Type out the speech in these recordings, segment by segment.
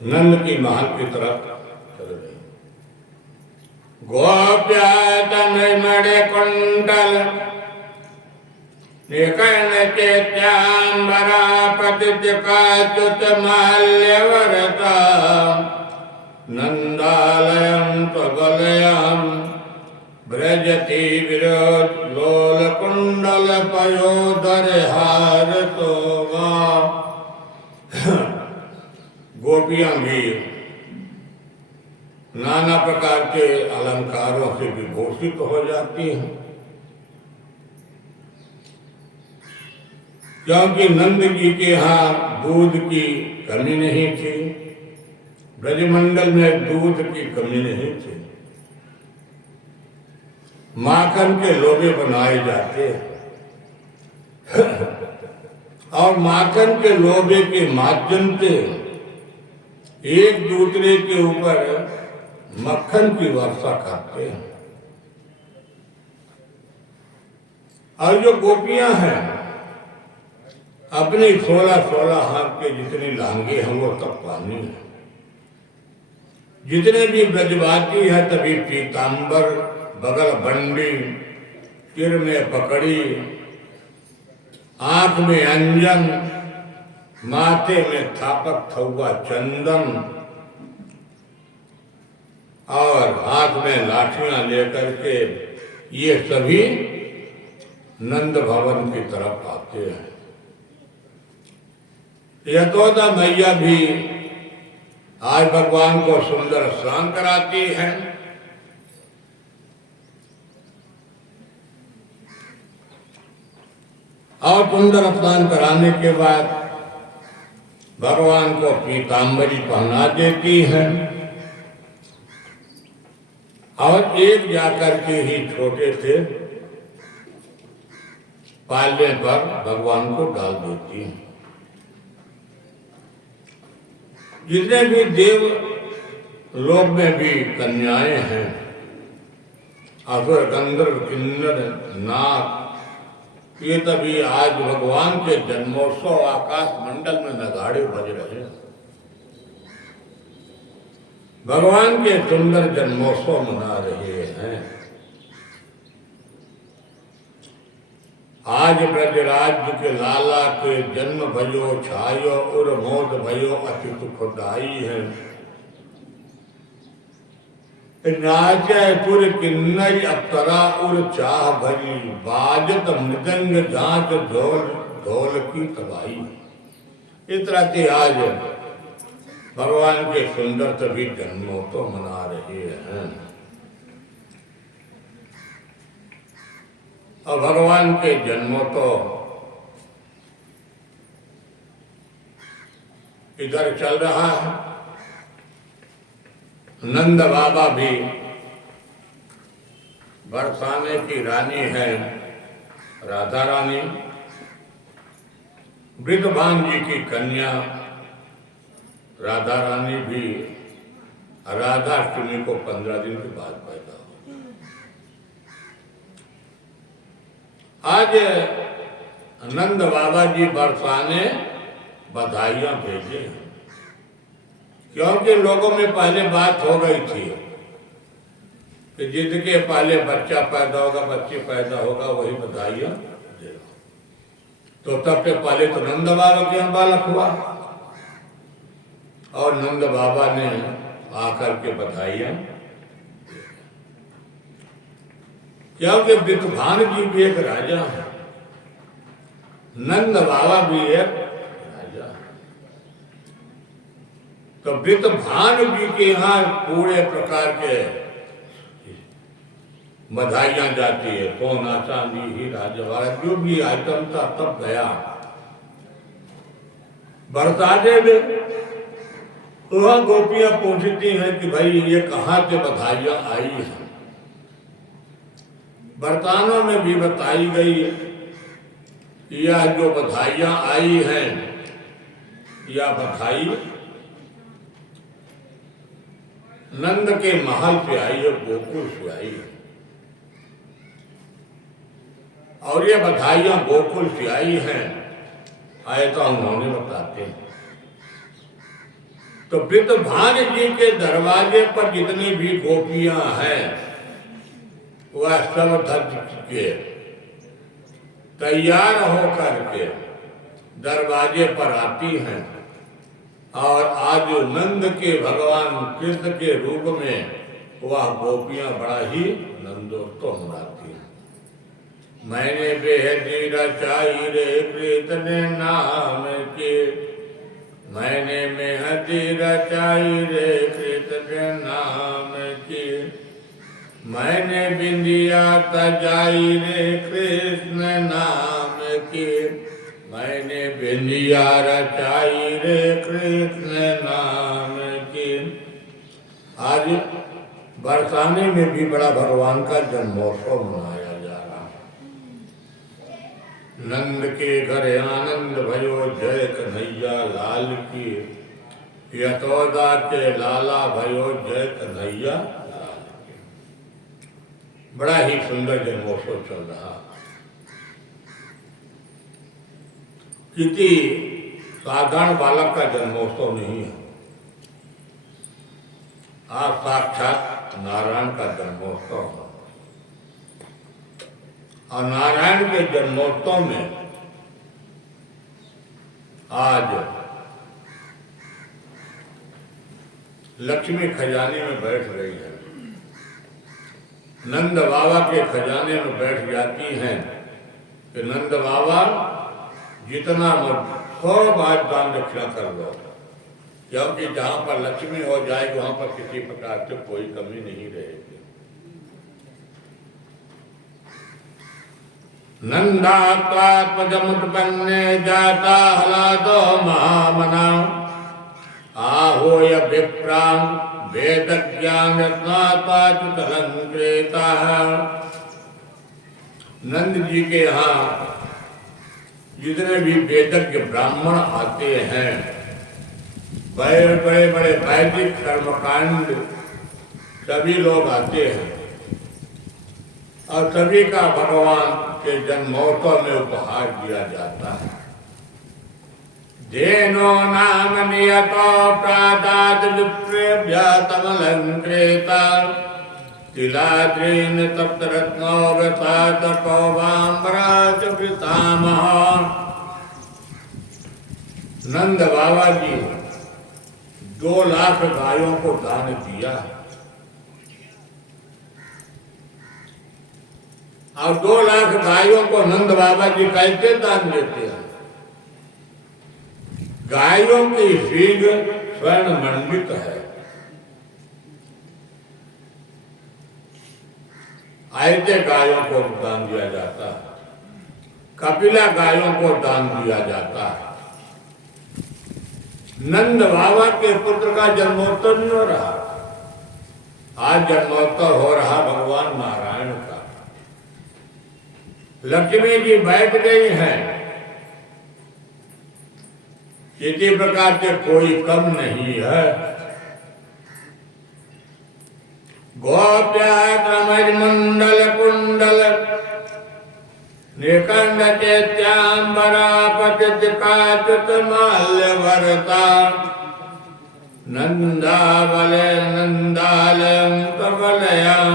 नंद की महल की तरफ चल रही। गोप्या तमिमणे कुंडल निकर्ण चेत्यांबरा पतिकाच्युत माल्यवरता नंदालयं त्वगलयं व्रजति विरोध लोल कुंडल पयोधर हारतो वा। गोपियां भी नाना प्रकार के अलंकारों से विभूषित हो जाती हैं, क्योंकि नंद जी के यहाँ दूध की कमी नहीं थी, ब्रजमंडल में दूध की कमी नहीं थी। माखन के लोभे बनाए जाते और माखन के लोभे के माध्यम से एक दूसरे के ऊपर मक्खन की वर्षा करते हैं। और जो गोपियां हैं अपनी 16-16 हाथ के जितनी लांगे हैं वो तब पानी है। जितने भी ब्रजवासी है तभी पीतांबर, बगल बंडी, सिर में पकड़ी, आंख में अंजन, माथे में थापक थौवा चंदन और हाथ में लाठियां लेकर के ये सभी नंद भवन की तरफ आते हैं। यशोदा मैया भी आज भगवान को सुंदर स्नान कराती है। और सुंदर स्नान कराने के बाद भगवान को पीतांबरी पहना देती है और एक जाकर के ही छोटे से पाले पर भगवान को डाल देती है। जितने भी देव लोक में भी कन्याएं हैं, असुर, गंधर्व, किन्नर, नाग, ये तभी आज भगवान के जन्मोत्सव आकाश मंडल में नगाड़े बज रहे हैं। भगवान के सुंदर जन्मोत्सव मना रहे हैं। आज ब्रजराज के लाला के जन्म भयो छायो उर मोद भयो अति सुखदाई है। नाचे पुर किन्नर अप्सरा उर चाह भरी बाजत मृदंग जांच ढोल ढोल की तबाही। इस तरह से आज भगवान के सुंदर सभी जन्मोत्सव मना रहे हैं। और भगवान के जन्मोत्सव इधर चल रहा है। नंद बाबा भी बरसाने की रानी है राधा रानी, वृषभान जी की कन्या राधा रानी भी राधाष्टमी को 15 दिन के बाद पैदा हुई। आज नंद बाबा जी बरसाने बधाइयां भेजे, क्योंकि लोगों में पहले बात हो गई थी कि जिसके पहले बच्चा पैदा होगा, बच्चे पैदा होगा, वही बधाइयां देगा। तो तब से पहले तो नंद बाबा के यहाँ बालक हुआ और नंद बाबा ने आकर के बधाइयां, क्योंकि वृषभान जी भी एक राजा है, नंद बाबा भी एक राजा है। तो वृषभान जी के यहाँ पूरे प्रकार के बधाइयां जाती है। सोना चांदी ही राजा वाला जो भी आइटम था तब गया बरसाने में। वहाँ गोपियां पूछती हैं कि भाई ये कहाँ से बधाइयां आई हैं। बरतानों में भी बताई गई यह जो बधाइयां आई हैं, यह बधाई नंद के महल से आई है, गोकुल से आई है। और ये बधाइयां गोकुल से आई हैं, ऐसा उन्होंने बताते हैं। तो वृषभान जी के दरवाजे पर जितनी भी गोपियां हैं वह सब धज के तैयार होकर के दरवाजे पर आती हैं और आज नंद के भगवान कृष्ण के रूप में वह गोपियां बड़ा ही नंदोत्सव मनाती हैं। मैंने बेहदी रचाई रे कृष्ण नाम के, मैंने मेहदी रचाई रे कृष्ण नाम की, मैंने बिंदिया तजाई रे कृष्ण नाम की, मैंने बिंदिया रचाई रे कृष्ण नाम की। आज बरसाने में भी बड़ा भगवान का जन्मोत्सव मनाया जा रहा है। नंद के घर आनंद भयो जय कन्हैया लाल की, यशोदा के लाला भयो जय कन्हैया लाल की। बड़ा ही सुंदर जन्मोत्सव चल रहा। किसी साधारण बालक का जन्मोत्सव नहीं है, आज साक्षात नारायण का जन्मोत्सव है। और नारायण के जन्मोत्सव में आज लक्ष्मी खजाने में बैठ रही है, नंद बाबा के खजाने में बैठ जाती हैं कि नंद बाबा जितना सब आज दान दक्षिणा कर लो, क्योंकि जहां पर लक्ष्मी हो जाएगी वहां पर किसी प्रकार से कोई कमी नहीं रहेगी। नंदात्मजमुत्पन्ने जाता हलादो महामना, आहोय विप्रां वेद ज्ञान रत्नापाच्युतलंकृता। नंद जी के यहाँ जितने भी वेदज्ञ ब्राह्मण आते हैं, बड़े बड़े बड़े वैदिक कर्मकांड सभी लोग आते हैं और सभी का भगवान के जन्मोत्सव में उपहार दिया जाता है। धेनो नाम नियतो प्रादाद विप्रेभ्यतमलंकृता, तिलाद्रीन तप्तरत्नोगसात कौवाम्बराच वृतामह। नंद बाबा जी 2 लाख गायों को दान दिया और 2 लाख गायों को नंद बाबा जी कैसे दान देते हैं? गायों की सींग स्वर्ण मंडित है, ऐसे गायों को दान दिया जाता है, कपिला गायों को दान दिया जाता है। नंद बाबा के पुत्र का जन्मोत्सव नहीं हो रहा, आज जन्मोत्सव हो रहा भगवान नारायण का। लक्ष्मी जी बैठ गई हैं, इसी प्रकार से कोई कम नहीं है। गोप्या क्रमंडल कुंडल निकंड चैत्यांबरा पतिकाचित माल्यवरता, नंदावले नंदालयं कवलयां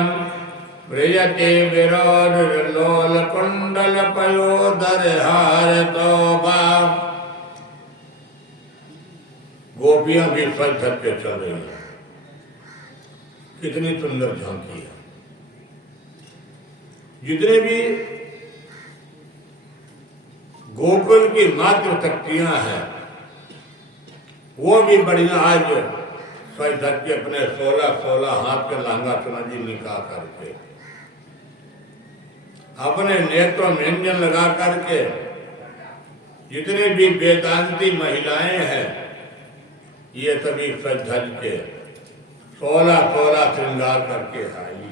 प्रियते विरोध लोल कुंडल पयोदर हार तोबा। गोपियां भी सज धज के चल रही हैं, कितनी सुंदर झांकी है। जितने भी गोकुल की मात्र शक्तियां हैं वो भी बढ़िया आज सज धज के अपने 16 हाथ के लहंगा चुना जी निकाल करके अपने नेत्रों में व्यंजन लगा करके जितने भी वेदांती महिलाएं हैं ये सभी सज धज के 16 श्रृंगार करके आई।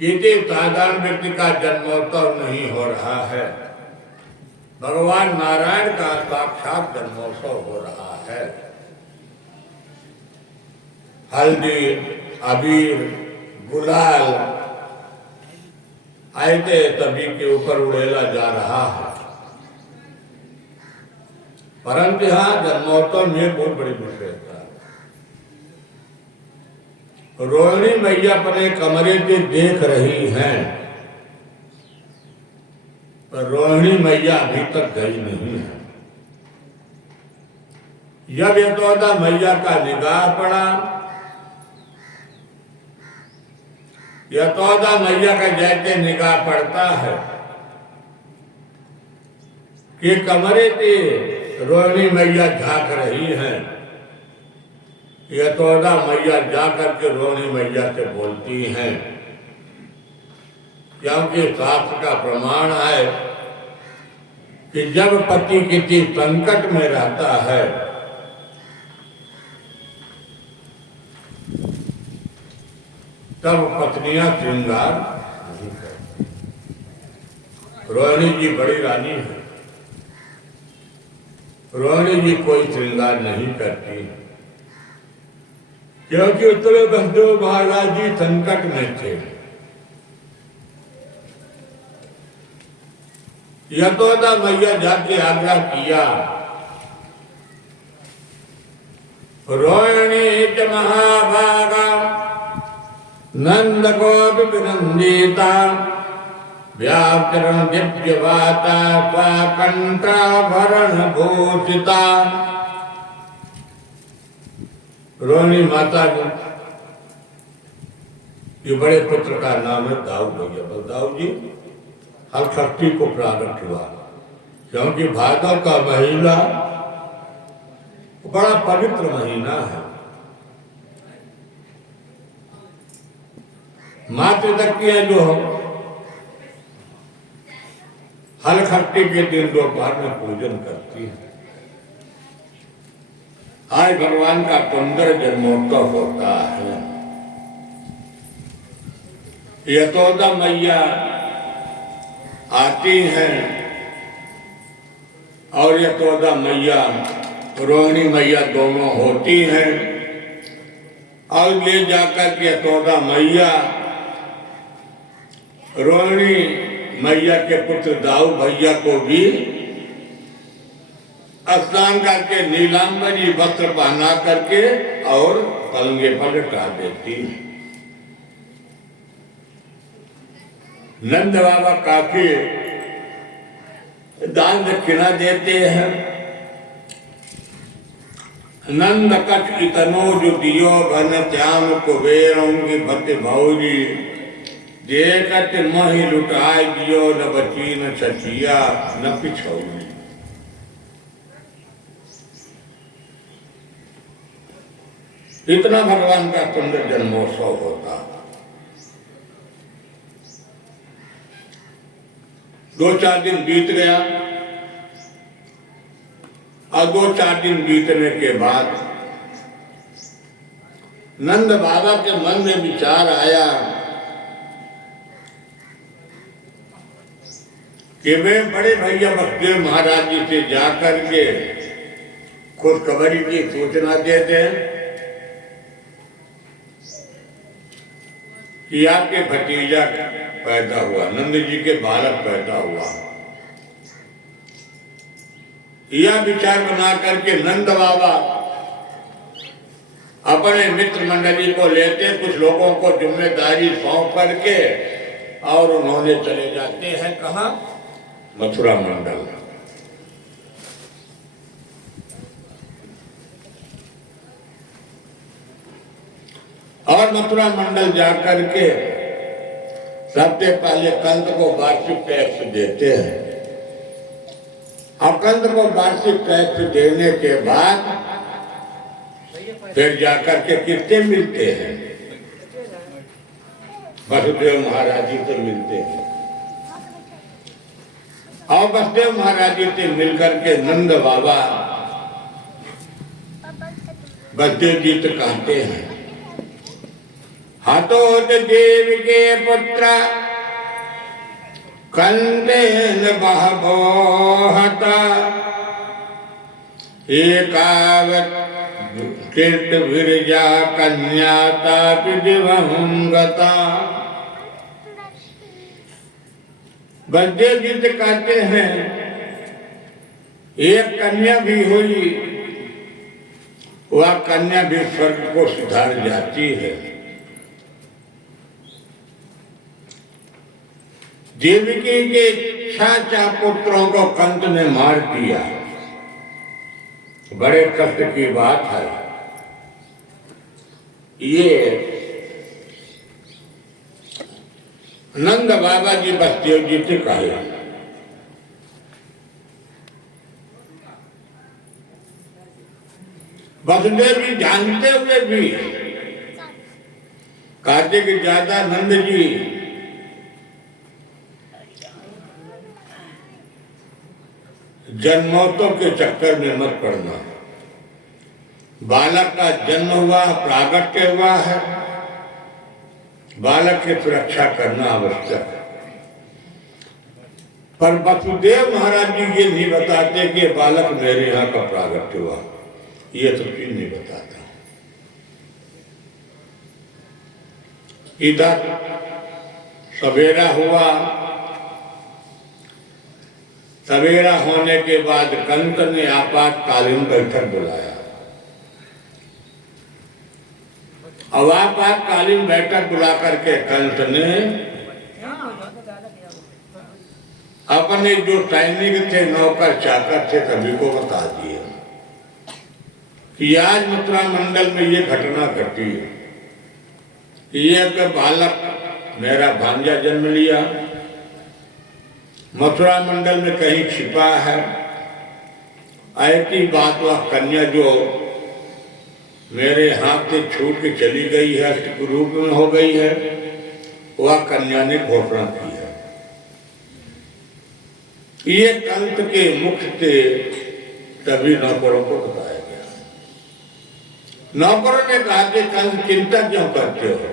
किसी साधारण व्यक्ति का जन्मोत्सव नहीं हो रहा है, भगवान नारायण का साक्षात जन्मोत्सव हो रहा है। हल्दी अबीर गुलाल ऐसे सभी के ऊपर उड़ेला जा रहा है। परंतु यहाँ जन्मोत्सव में बहुत बड़ी विशेषता है। रोहिणी मैया अपने कमरे से देख रही हैं, पर रोहिणी मैया अभी तक गई नहीं है। जब यशोदा मैया का निगाह पड़ा, यशोदा मैया का जैसे निगाह पड़ता है कि कमरे से रोहिणी मैया झांक रही हैं, यशोदा मैया जाकर के रोहिणी मैया से बोलती हैं, क्योंकि शास्त्र का प्रमाण है कि जब पति किसी संकट में रहता है तब पत्नियां श्रृंगार नहीं करती। रोहिणी जी बड़ी रानी है, रोहिणी जी कोई श्रृंगार नहीं करती, क्योंकि उत्तरे बसदेव महाराज जी संकट में थे। यशोदा मैया जाके आग्रह किया, रोहिणी च महाभागा नंद को विनंदिता व्याकरण दिव्यवाता स्वाकंठाभरण भूषिता। रोहिणी माता के बड़े पुत्र का नाम है दाऊद भैया। बस दाऊद जी हर शक्ति को प्राकट हुआ, क्योंकि भादव का महीना बड़ा पवित्र महीना है। मातृशक्तियां जो हल खट्टी के दिन दोपहर में पूजन करती है। आज भगवान का 15 जन्मोत्सव होता है। यशोदा मैया आती हैं और यशोदा मैया रोहिणी मैया दोनों होती हैं और ले जाकर के यशोदा मैया रोहिणी मैया के पुत्र दाऊ भैया को भी स्नान करके नीलांबरी वस्त्र पहना करके और पलंगे पर लटा देती है। नंद बाबा काफी दान दक्षिणा देते हैं। नंद कछ इतनो जो दियो घन श्याम कुबेरों की भक्त भौजी देखत मही लुटाए दियो न बची न छचिया न पिछौली। इतना भगवान का सुंदर जन्मोत्सव होता। 2-4 दिन बीत गया और 2-4 दिन बीतने के बाद नंद बाबा के मन में विचार आया कि वे बड़े भैया बसदेव महाराज जी से जाकर के खुशखबरी की सूचना दे दें कि आपके भतीजा पैदा हुआ, नंद जी के बालक पैदा हुआ। यह विचार बना करके नंद बाबा अपने मित्र मंडली को लेते, कुछ लोगों को जिम्मेदारी सौंप करके और उन्होंने चले जाते हैं कहाँ? मथुरा मंडल। और मथुरा मंडल जाकर के सबसे पहले कंद को वार्षिक टैक्स देते हैं और कंद को वार्षिक टैक्स देने के बाद फिर जाकर के कितने मिलते हैं? वसुदेव महाराज जी से मिलते हैं और वसुदेव महाराज जी से मिलकर के नंद बाबा वसुदेव जी से कहते हैं, हतोत देव के पुत्र कंदेन बहबोहता एकावत कीर्त विरजा कन्याता विदिवंगता। वसुदेव जी से कहते हैं एक कन्या भी हुई, वह कन्या भी स्वर्ग को सिधार जाती है। देवकी के 6 पुत्रों को कंस ने मार दिया। बड़े कष्ट की बात है। ये नंद बाबा जी बसदेव जी से कहे। बसदेव जी जानते हुए भी कहते कि ज्यादा नंद जी जन्मोत्सव के चक्कर में मत पड़ना। बालक का जन्म हुआ, प्रागट्य हुआ है, बालक की सुरक्षा करना आवश्यक है। पर वसुदेव महाराज जी ये नहीं बताते कि बालक मेरे यहाँ का प्रागट्य हुआ, ये तो चीज नहीं बताता। इधर सवेरा हुआ, सवेरा होने के बाद कंस ने आपातकालीन बैठक बुलाया। अब आपातकालीन बैठक बुला करके कंस ने अपने जो सैनिक थे, नौकर चाकर थे, सभी को बता दिया कि आज मथुरा मंडल में ये घटना घटी है कि ये बालक मेरा भांजा जन्म लिया, मथुरा मंडल में कहीं छिपा है। ऐसी बात वह कन्या जो मेरे हाथ से छूट के चली गई है, रूप में हो गई है, वह कन्या ने घोषणा की है। ये कंस के मुख से सभी नौकरों को बताया गया। नौकरों ने कहा कि कंस चिंता क्यों करते हो,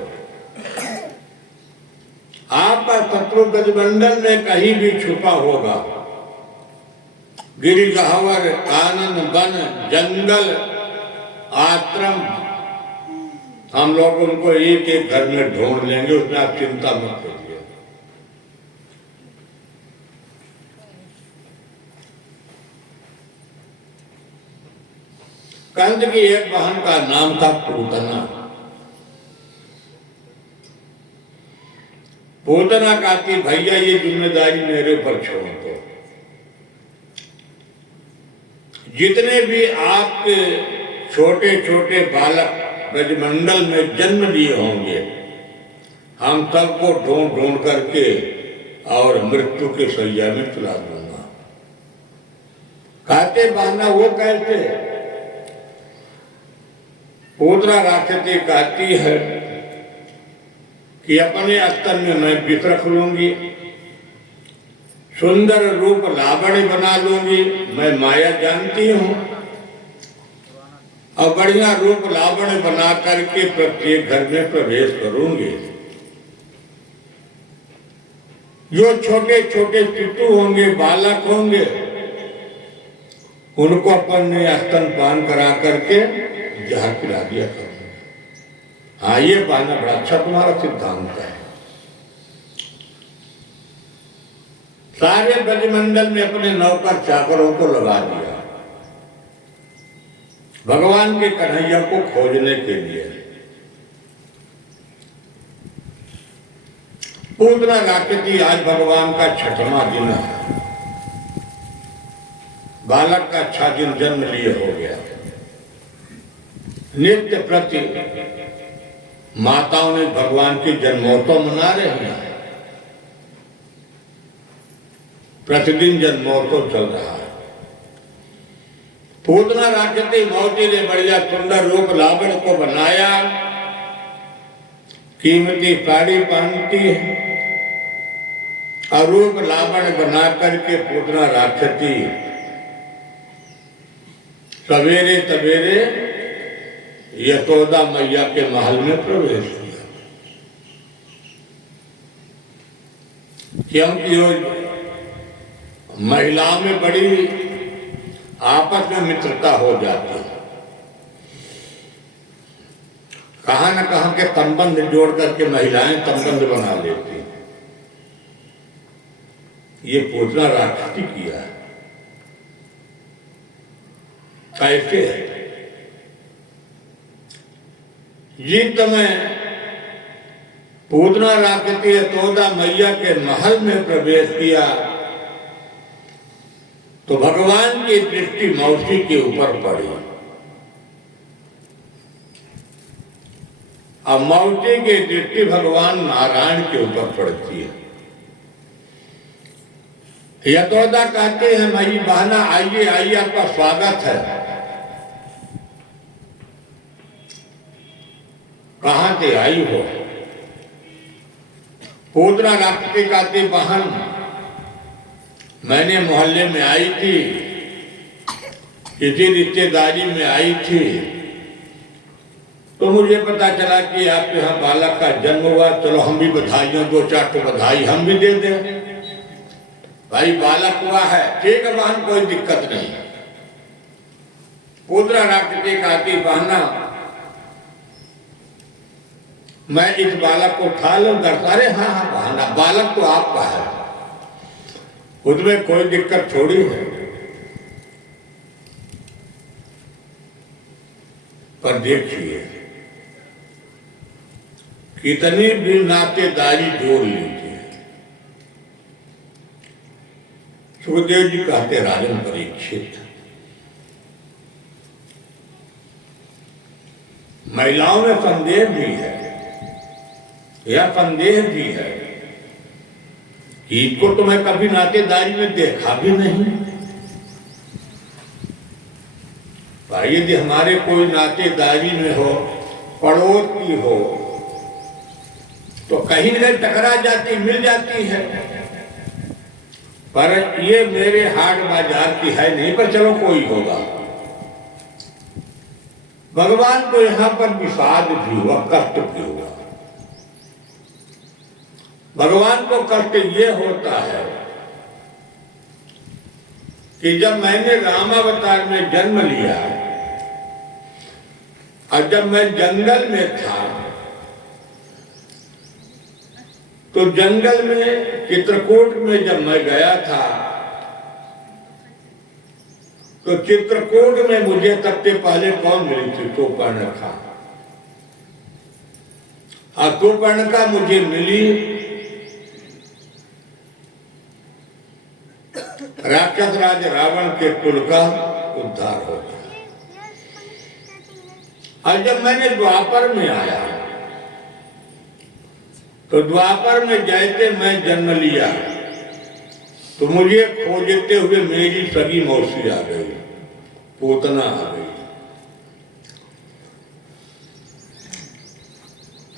आपका शत्रु गजमंडल में कहीं भी छुपा होगा, गिरि गहवर, कानन, वन, जंगल, आश्रम, हम लोग उनको एक एक घर में ढूंढ लेंगे, उसमें आप चिंता मत करिए। कंस की एक बहन का नाम था पूतना। पूतना कहती भैया ये जिम्मेदारी मेरे ऊपर छोड़ दो, जितने भी आपके छोटे छोटे बालक ब्रजमंडल में जन्म लिए होंगे, हम सबको ढूंढ ढूंढ करके और मृत्यु के सैया में चला दूंगा। कहते बाना वो कैसे? पूतना राक्षसी कहती है कि अपने अस्तर में मैं विष रख लूंगी, सुंदर रूप लावण्य बना लूंगी, मैं माया जानती हूं, और बढ़िया रूप लावण्य बना करके प्रत्येक घर में प्रवेश करूंगी। जो छोटे छोटे शिशु होंगे, बालक होंगे, उनको अपन ने स्तनपान करा करके जहर पिला दिया करूंगा। हाँ, ये पाना बड़ा अच्छा तुम्हारा सिद्धांत है। सारे ब्रजमंडल में अपने नौकर चाकरों को लगा दिया भगवान के कन्हैया को खोजने के लिए। पूतना राक्षसी आज भगवान का 6वां दिन है। बालक का 6 दिन जन्म लिए हो गया। नित्य प्रति माताओं ने भगवान की जन्मोत्सव मना रही हैं। प्रतिदिन जन्मोत्सव चल रहा है। पूतना राक्षसी मौती ने बढ़िया सुंदर रूप लावण्य को बनाया, कीमती साड़ी पहनती है और रूप लावण्य बना करके पूतना राक्षसी सवेरे सवेरे यशोदा मैया के महल में प्रवेश किया, क्योंकि महिलाओं में बड़ी आपस में मित्रता हो जाती है। कहां न कहां के संबंध जोड़ करके महिलाएं संबंध बना लेती। ये पूतना राक्षसी किया है। कैसे है? जी तमें पूतना राकती यशोदा मैया के महल में प्रवेश किया तो भगवान की दृष्टि मौसी के ऊपर पड़ी। अब मौसी की दृष्टि भगवान नारायण के ऊपर पड़ती है। यशोदा कहते हैं माई बहना आइए आइए, आपका स्वागत है। कहां से आई हो? पूतना राकती कहती बहन मैंने मोहल्ले में आई थी, किसी रिश्तेदारी में आई थी, तो मुझे पता चला कि आपके यहाँ बालक का जन्म हुआ, चलो हम भी बधाइयों, 2-4 तो बधाई हम भी दे दें। भाई बालक हुआ है, ठीक है बहन, कोई दिक्कत नहीं। पूतना राकती कहती बहना मैं इस बालक को उठा लूं? अरे हाँ हाँ बहना, बालक तो आपका है, उसमें कोई दिक्कत थोड़ी है। पर देखिए कितनी भी नातेदारी जोड़ लीजिए। सुखदेव जी कहते राजन परीक्षित, महिलाओं में संदेह भी है, यह संदेह भी है कि इसको तो मैं कभी नातेदारी में देखा भी नहीं। भाई यदि हमारे कोई नातेदारी में हो, पड़ोस की हो, तो कहीं न कहीं टकरा जाती, मिल जाती है। पर ये मेरे हाट बाजार की है नहीं, पर चलो कोई होगा। भगवान को यहां पर विषाद भी हुआ, कष्ट भी हुआ। भगवान को कष्ट ये होता है कि जब मैंने रामावतार में जन्म लिया और जब मैं जंगल में था, तो जंगल में चित्रकूट में जब मैं गया था, तो चित्रकूट में मुझे सबसे पहले कौन मिली थी? शूर्पणखा। और शूर्पणखा मुझे मिली राक्षस राज रावण के कुल का उद्धार हो गया। और जब मैंने द्वापर में आया, तो द्वापर में जैसे मैं जन्म लिया, तो मुझे खोजते हुए मेरी सगी मौसी आ गई, पूतना आ गई।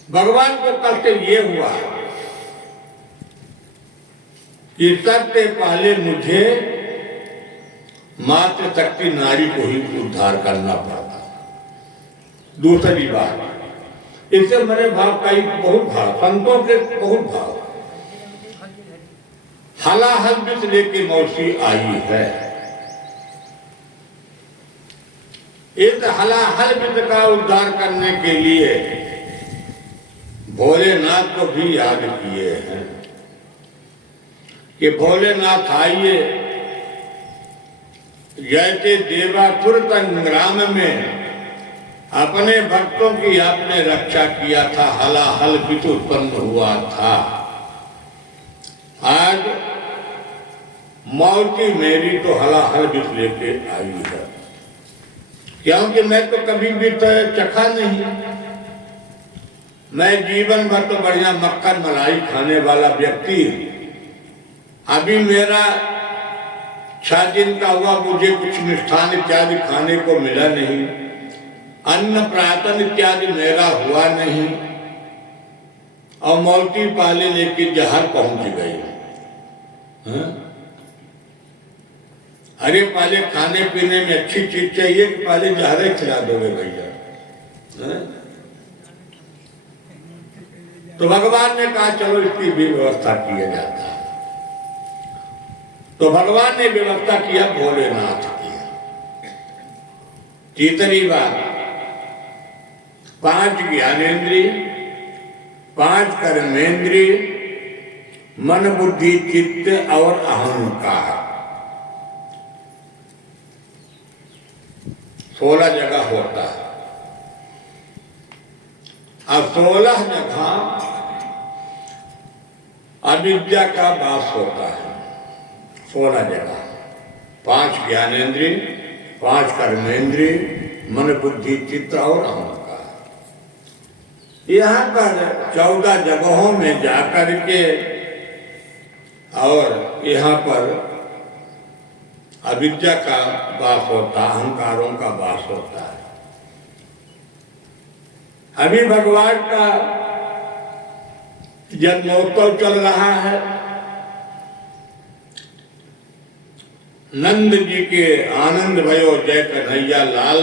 भगवान को कष्ट ये हुआ कि सबसे पहले मुझे मातृशक्ति नारी को ही उद्धार करना पड़ा। दूसरी बात, इससे मेरे भाव का एक बहुत भाव, संतों के बहुत भाव, हलाहल विष लेके मौसी आई है। इस हलाहल विष का उद्धार करने के लिए भोलेनाथ को भी याद किए हैं कि भोलेनाथ आइए, जैसे देवासुर संग्राम में अपने भक्तों की आपने रक्षा किया था, हलाहल विष उत्पन्न हुआ था। आज मौसी मेरी तो हलाहल विष लेके आई है, क्योंकि मैं तो कभी भी चखा नहीं। मैं जीवन भर तो बढ़िया मक्खन मलाई खाने वाला व्यक्ति, अभी मेरा 6 दिन का हुआ, मुझे कुछ मिष्ठान इत्यादि खाने को मिला नहीं, अन्न प्रातन इत्यादि मेरा हुआ नहीं, और मौसी पाले लेके जहर पहुंच गई। अरे पहले खाने पीने में अच्छी चीज चाहिए कि पहले जहर खिला दोगे भैया? तो भगवान ने कहा चलो इसकी भी व्यवस्था किया जाता है। तो भगवान ने व्यवस्था किया, भोलेनाथ किया। तीसरी बात, 5 ज्ञानेन्द्रिय, 5 कर्मेंद्रिय, मन बुद्धि चित्त और अहंकार, 16 जगह होता है। अब 16 जगह अविद्या का वास होता है। 16 जगह, 5 ज्ञानेंद्रिय, 5 कर्मेंद्रिय, मन बुद्धि चित्त और अहंकार। यहाँ पर 14 जगहों में जाकर के और यहाँ पर अविद्या का वास होता है, अहंकारों का वास होता है। अभी भगवान का जन्मोत्सव चल रहा है। नंद जी के आनंद भयो जय कन्हैया लाल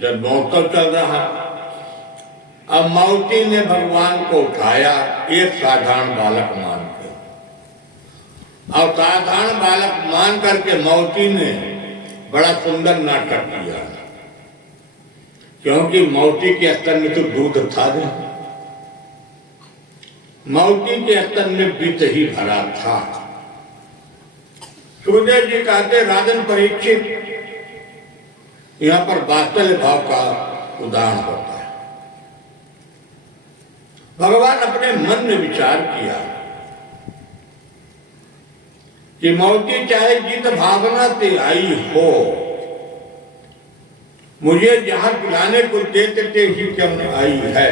जन्मोत्सव चल रहा। अब माउती ने भगवान को उठाया एक साधारण बालक मान के, और साधारण बालक मान करके माउती ने बड़ा सुंदर नाटक किया, क्योंकि माउती के स्तन में तो दूध था नहीं, माउती के स्तन में वित्त ही भरा था। सुखदेव जी कहते राजन परीक्षित, यहाँ पर वात्सल्य भाव का उदाहरण होता है। भगवान अपने मन में विचार किया कि माउती चाहे जित भावना से आई हो, मुझे जहां पिलाने को देते ही क्यों आई है,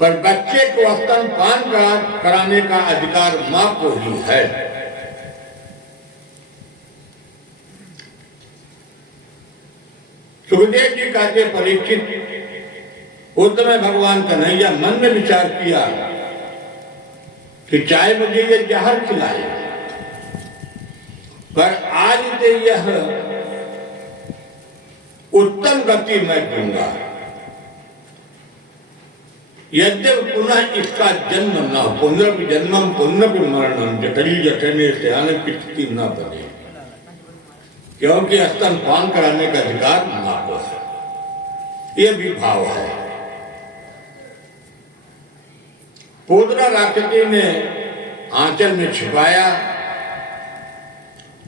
पर बच्चे को स्तनपान कराने का अधिकार मां को ही है। सुखदेव जी कहते परीक्षित, उस समय भगवान कन्हैया मन में विचार किया कि चाहे मुझे ये जहर खिलाए, पर आज से यह उत्तम गति मैं दूंगा, यद्यपि पुनः इसका जन्म न, पुनर्पि जन्मम पुनर्पि मरणम, जठरी जठने से आनंद की स्थिति न बने, क्योंकि स्तनपान कराने का अधिकार मां को है। यह भी भाव है। पूतना राक्षसी ने आंचल में छिपाया,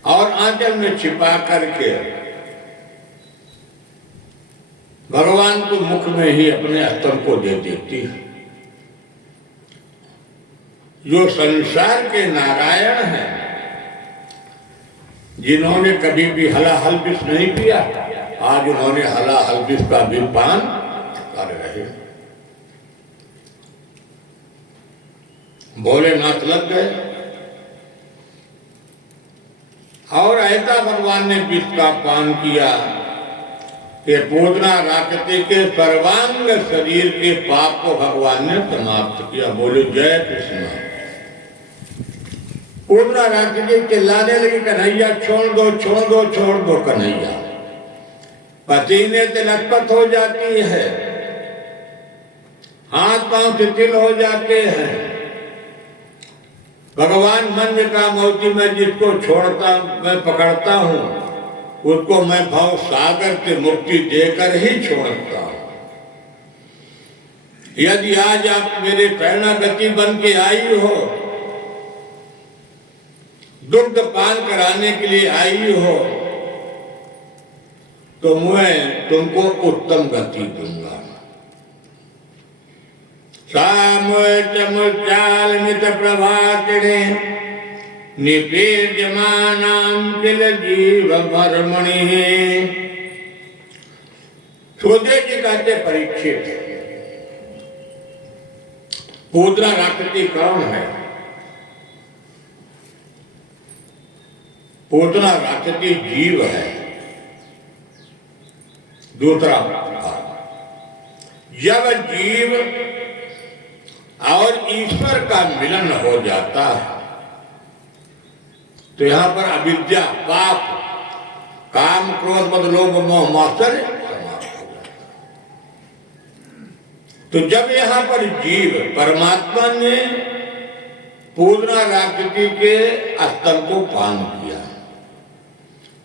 और आंचल में छिपा करके भगवान को मुख में ही अपने स्तन को दे देती है। जो संसार के नारायण हैं, जिन्होंने कभी भी हलाहल विष नहीं पिया, आज उन्होंने हलाहल विष का भी पान कर रहे। भोलेनाथ लग गए, और ऐसा भगवान ने विष का पान किया कि पूतना राक्षसी के सर्वांग शरीर के पाप को भगवान ने समाप्त किया। बोले जय कृष्ण। पूतना राक्षसी चिल्लाने लगी, कन्हैया छोड़ दो, छोड़ दो, छोड़ दो कन्हैया। पसीने से लथपथ हो जाती है, हाथ पांव शिथिल हो जाते हैं। भगवान मन में कहा, मौती में जिसको छोड़ता मैं पकड़ता हूं, उसको मैं भव सागर से मुक्ति देकर ही छोड़ता हूं। यदि आज आप मेरे शरणागति बन के आई हो, दुग्ध पान कराने के लिए आई हो, तो मैं तुमको उत्तम गति दूंगा। सामुचालमित प्रभातिरे निपेद्यमानां किल जीव भर्मणि। सुखदेव जी कहते परीक्षित, पूतना राक्षसी कौन है? पूतना राक्षसी जीव है। दूसरा भाग, जब जीव और ईश्वर का मिलन हो जाता है, तो यहां पर अविद्या, पाप, काम, क्रोध, मद, लोभ, मोह, मात्सर्य समाप्त हो जाता है। तो जब यहां पर जीव, परमात्मा ने पूतना राक्षसी के स्तन को पान किया,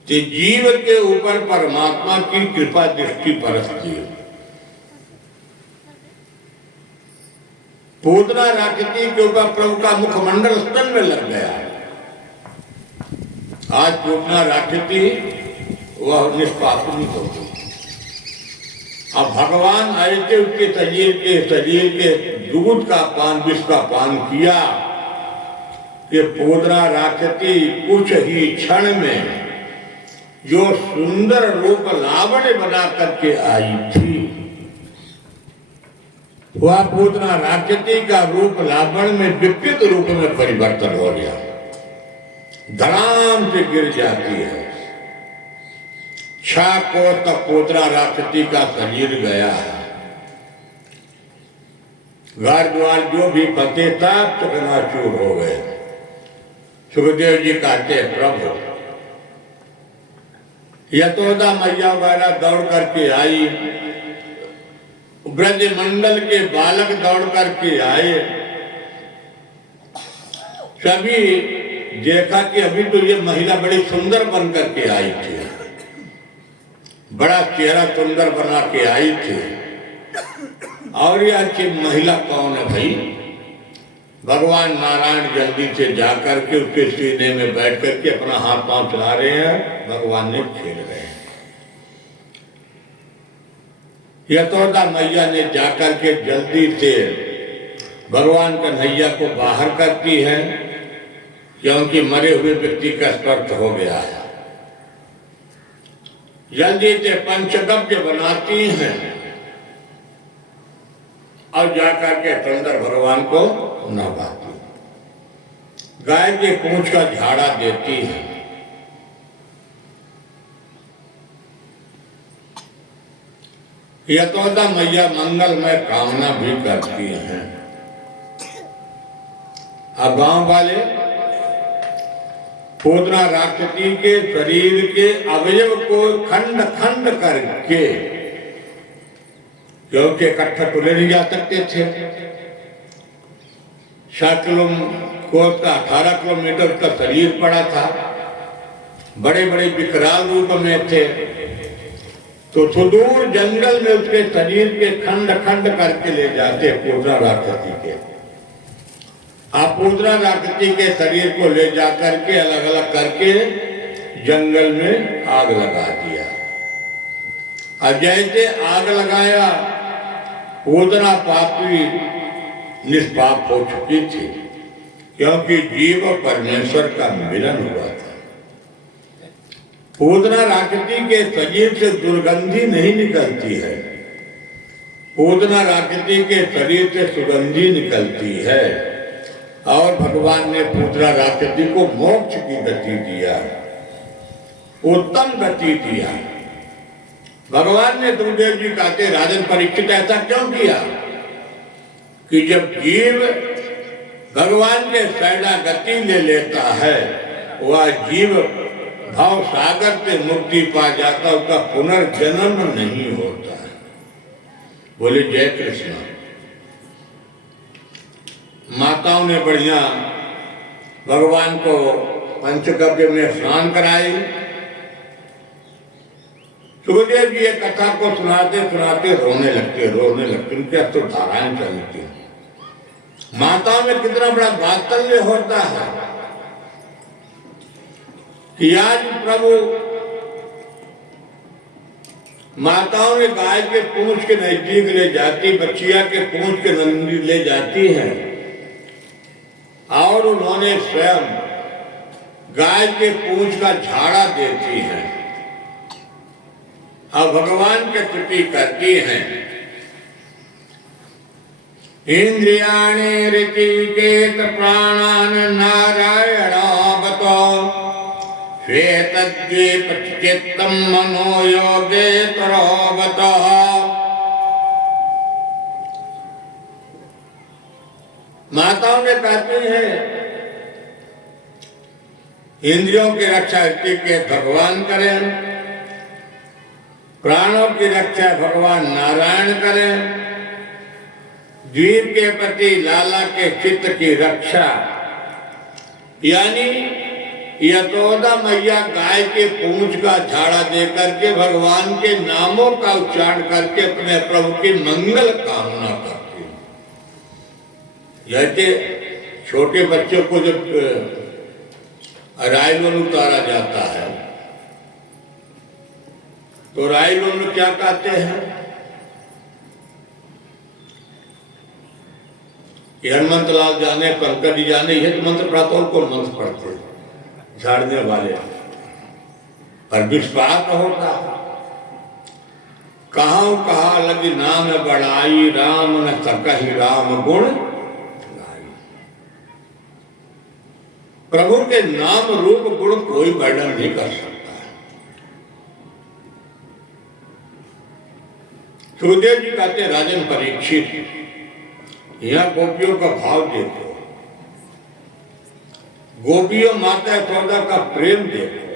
तो जीव के ऊपर परमात्मा की कृपा दृष्टि बरसती है। पूतना राक्षसी के ऊपर प्रभु का मुखमंडल स्तन में लग गया, आज पूतना राक्षसी वह निष्पापनी हो गई। अब भगवान आए थे, उसके शरीर के दूध का पान, विष का पान किया। ये पूतना राक्षसी कुछ ही क्षण में जो सुंदर रूप लावण्य बना करके आई थी, वह पूतना राक्षसी का रूप लावण्य में विकृत रूप में परिवर्तन हो गया, धड़ाम से गिर जाती है। 6 कोस तक पूतना राक्षसी का शरीर गया है। घर द्वार जो भी फंसे सब चकनाचूर हो गए। सुखदेव जी कहते, प्रभु यशोदा मैया वगैरह दौड़ करके आई, ब्रज मंडल के बालक दौड़ करके आए, सभी देखा कि अभी तो ये महिला बड़ी सुंदर बन करके आई थी, बड़ा चेहरा सुंदर बना के आई थी। और ये अच्छी महिला कौन है भाई? भगवान नारायण जल्दी से जाकर के उसके सीने में बैठ करके अपना हाथ पांव चला रहे हैं, भगवान ने खेल रहे हैं। यशोदा मैया ने जाकर के जल्दी से भगवान कन्हैया को बाहर करती है, क्योंकि मरे हुए व्यक्ति का स्पर्श हो गया है। जल्दी से पंचगव्य बनाती हैं और जाकर के सुंदर भगवान को नहलाती, गाय के पूंछ का झाड़ा देती है। यशोदा मैया मंगलमय कामना भी करती हैं। अब गांव वाले पूतना राक्षसी के शरीर के अवयव को खंड खंड करके, क्योंकि इकट्ठा तो ले नहीं जा सकते थे, 7 कोस का 18 किलोमीटर का शरीर पड़ा था, बड़े बड़े विकराल रूप में थे, तो सुदूर जंगल में उसके शरीर के खंड खंड करके ले जाते पूतना राक्षसी के। आप पूतना राक्षसी के शरीर को ले जाकर के अलग अलग करके जंगल में आग लगा दिया। और जैसे आग लगाया, पूतना पापी निष्पाप हो चुकी थी, क्योंकि जीव और परमेश्वर का मिलन हुआ था। पूतना राक्षसी के शरीर से दुर्गंधी नहीं निकलती है, पूतना राक्षसी के शरीर से सुगंधी निकलती है। और भगवान ने पूतना राक्षसी को मोक्ष की गति दिया, उत्तम गति दिया। भगवान ने सुखदेव जी कहते, राजन परीक्षित ऐसा क्यों किया कि जब जीव भगवान के शरणागति ले लेता है, वह जीव भाव सागर से मुक्ति पा जाता, उसका पुनर्जन्म नहीं होता है। बोले जय कृष्ण। माताओं ने बढ़िया भगवान को पंचगव्य में स्नान कराई। सुखदेव जी ये कथा को सुनाते सुनाते रोने लगते, उनके तो धाराएं चलती। माताओं में कितना बड़ा वात्सल्य होता है कि आज प्रभु माताओं ने गाय के पूंछ के नजदीक ले जाती, बच्चिया के पूंछ के नजदीक ले जाती हैं, और उन्होंने स्वयं गाय के पूंछ का झाड़ा देती हैं और भगवान की स्तुति करती हैं। इंद्रियाणि ऋषिकेत प्राणान नारायणावतो श्वेतद्वीप चित्तम मनो योगेश्वरोवतः। माताओं ने कहती हैं, इंद्रियों की रक्षा ऋषिकेत भगवान करें, प्राणों की रक्षा भगवान नारायण करें, द्वीप के प्रति लाला के चित्त की रक्षा, यानी यशोदा मैया गाय के पूंछ का झाड़ा देकर के भगवान के नामों का उच्चारण करके अपने प्रभु की मंगल कामना करती। जैसे छोटे बच्चों को जब रायवन उतारा जाता है। तो रायवन में क्या कहते हैं कि हनुमंत लाल जाने, पंकज जी जाने, ये तो मंत्र पढ़ाते और कौन मंत्र पढ़ते झाड़ने वाले, पर विश्वास न होता। कहां कहा लगी नाम बढ़ाई, राम न सकहि राम गुण गाई। प्रभु के नाम रूप गुण कोई वर्णन नहीं कर सकता है। सुखदेव जी कहते राजन परीक्षित, यहां गोपियों का भाव देखो, गोपियों माता यशोदा का प्रेम देखो।